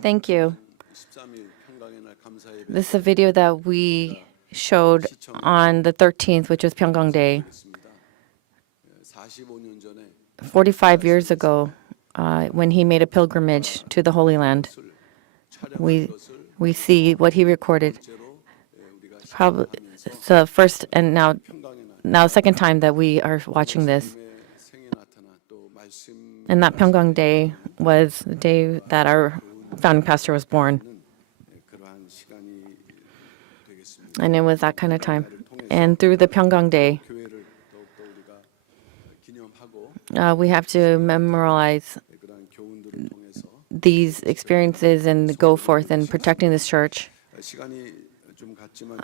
Thank you. This is a video that we showed on the 13th, which was Pyungkang Day. 45 years ago, when he made a pilgrimage to the Holy Land, we see what he recorded. Probably it's the first and now second time that we are watching this. And that Pyungkang Day was the day that our founding pastor was born. And it was that kind of time. And through the Pyungkang Day, we have to memorialize these experiences and go forth in protecting this church.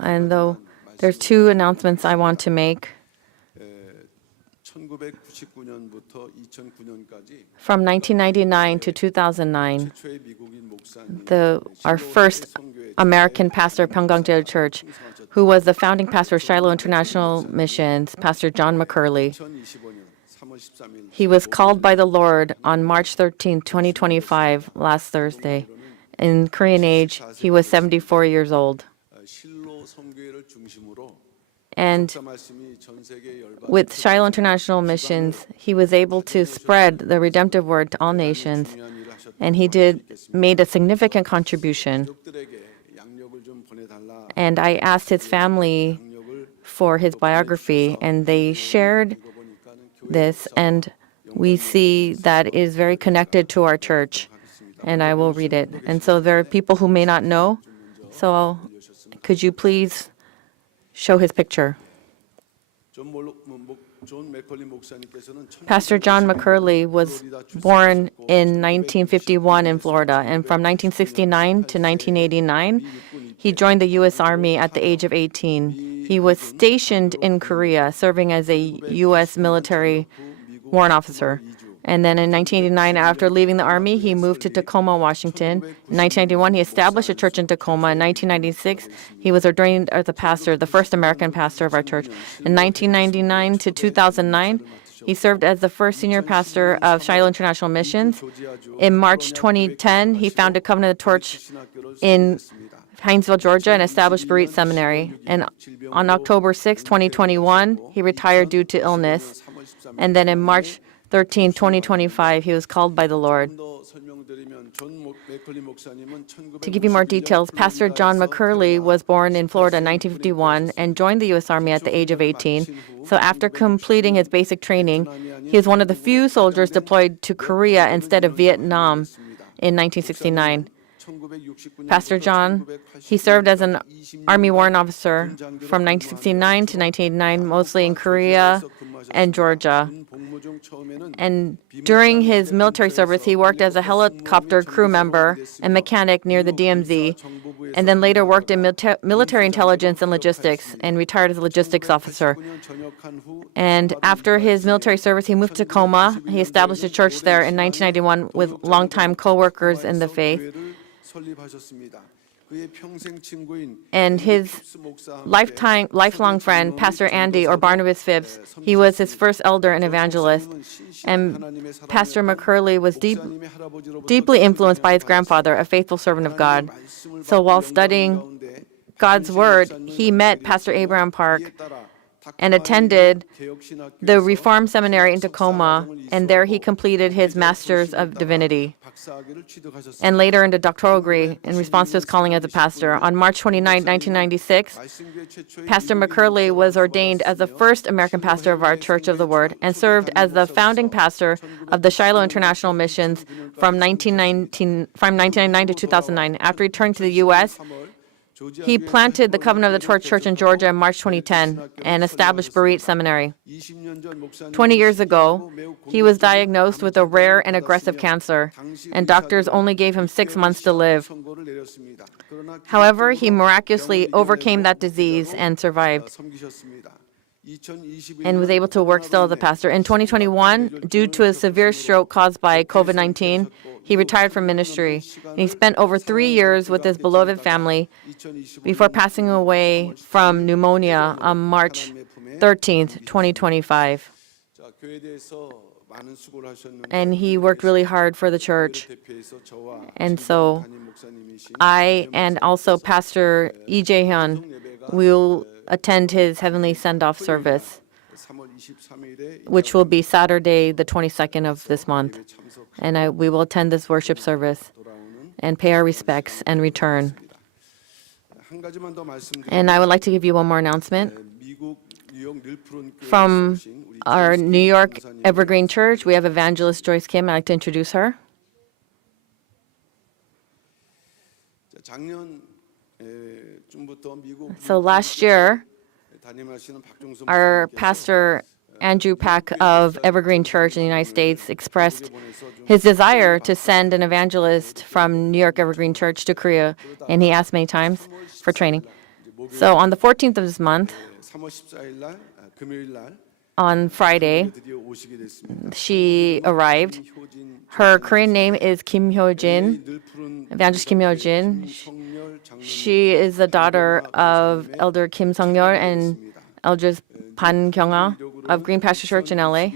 And though there's two announcements I want to make. From 1999 to 2009, our first American pastor of Pyungkang Church, who was the founding pastor of Cheil International Missions, Pastor John McCurley. He was called by the Lord on March 13, 2025, last Thursday. In Korean age, he was 74 years old. And with Cheil International Missions, he was able to spread the redemptive word to all nations, and he made a significant contribution. And I asked his family for his biography, and they shared this, and we see that is very connected to our church, and I will read it. And so there are people who may not know, so could you please show his picture? Pastor John McCurley was born in 1951 in Florida, and from 1969 to 1989, he joined the U.S. Army at the age of 18. He was stationed in Korea, serving as a U.S. military warrant officer. And then in 1989, after leaving the Army, he moved to Tacoma, Washington. In 1991, he established a church in Tacoma. In 1996, he was ordained as a pastor, the first American pastor of our church. In 1999 to 2009, he served as the first senior pastor of Cheil International Missions. In March 2010, he founded Covenant of the Torch in Hinesville, Georgia, and established Berean Seminary. And on October 6, 2021, he retired due to illness. And then in March 13, 2025, he was called by the Lord. To give you more details, Pastor John McCurley was born in Florida in 1951 and joined the U.S. Army at the age of 18. So after completing his basic training, he was one of the few soldiers deployed to Korea instead of Vietnam in 1969. Pastor John, he served as an Army warrant officer from 1969 to 1989, mostly in Korea and Georgia. And during his military service, he worked as a helicopter crew member and mechanic near the DMZ, and then later worked in military intelligence and logistics, and retired as a logistics officer. And after his military service, he moved to Tacoma. He established a church there in 1991 with longtime co-workers in the faith. And his lifelong friend, Pastor Andy, or Barnabas Phipps, he was his first elder and evangelist. And Pastor McCurley was deeply influenced by his grandfather, a faithful servant of God. So while studying God's Word, he met Pastor Abraham Park and attended the Reformed Seminary in Tacoma, and there he completed his Master's of Divinity, and later earned a doctoral degree in response to his calling as a pastor. On March 29, 1996, Pastor McCurley was ordained as the first American pastor of our Church of the Word and served as the founding pastor of the Cheil International Missions from 1999 to 2009. After returning to the U.S., he planted the Covenant of the Torch Church in Georgia in March 2010 and established Berean Seminary. 20 years ago, he was diagnosed with a rare and aggressive cancer, and doctors only gave him 6 months to live. However, he miraculously overcame that disease and survived, and was able to work still as a pastor. In 2021, due to a severe stroke caused by COVID-19, he retired from ministry. And he spent over 3 years with his beloved family before passing away from pneumonia on March 13th, 2025. and he worked really hard for the church. And so I and also Pastor Lee Jae-hyun will attend his heavenly send-off service, which will be Saturday, the 22nd of this month. And we will attend this worship service and pay our respects and return. And I would like to give you one more announcement. From our New York Evergreen Church, we have Evangelist Joyce Kim. I'd like to introduce her. So last year, our pastor Andrew Pak of Evergreen Church in the United States expressed his desire to send an evangelist from New York Evergreen Church to Korea, and he asked many times for training. So on the 14th of this month, on Friday, she arrived. Her Korean name is Kim Hyo-jin, Evangelist Kim Hyo-jin. She is the daughter of Elder Kim Sung-yeol and Elders Pan Kyung-ah of Green Pasture Church in LA.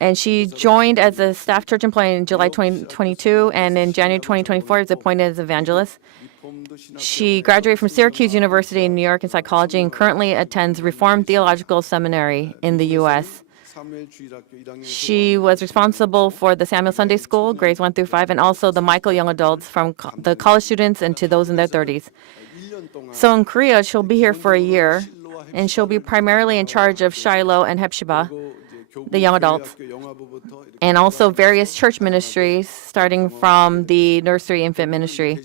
And she joined as a staff church employee in July 2022, and in January 2024 was appointed as evangelist. She graduated from Syracuse University in New York in psychology and currently attends Reformed Theological Seminary in the U.S. She was responsible for the Samuel Sunday School, grades 1 through 5, and also the Michael Young Adults from the college students and to those in their 30s. So in Korea, she'll be here for a year, and she'll be primarily in charge of Cheil and Hepzibah, the young adults, and also various church ministries, starting from the nursery infant ministry.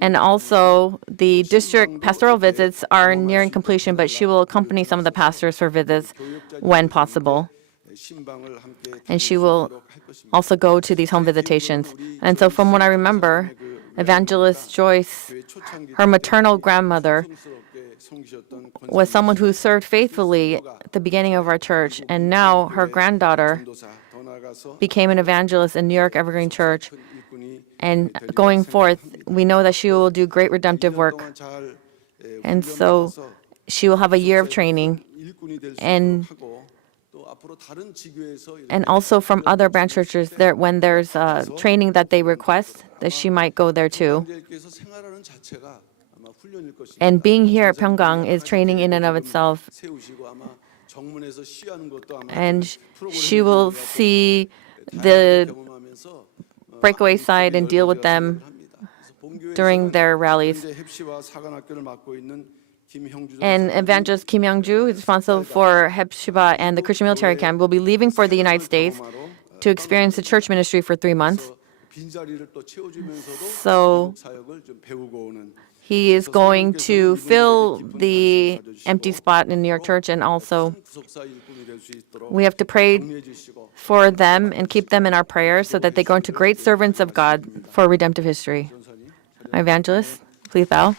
And also, the district pastoral visits are nearing completion, but she will accompany some of the pastors for visits when possible. And she will also go to these home visitations. And so from what I remember, Evangelist Joyce, her maternal grandmother, was someone who served faithfully at the beginning of our church, and now her granddaughter became an evangelist in New York Evergreen Church. And going forth, we know that she will do great redemptive work. And so she will have a year of training, and also from other branch churches, when there's training that they request, that she might go there too. And being here at Pyungkang is training in and of itself. And she will see the breakaway side and deal with them during their rallies. And Evangelist Kim Young-ju, who is responsible for Hepzibah and the Christian military camp, will be leaving for the United States to experience the church ministry for 3 months. So he is going to fill the empty spot in New York Church, and also we have to pray for them and keep them in our prayers so that they grow into great servants of God for redemptive history. Evangelist, please bow.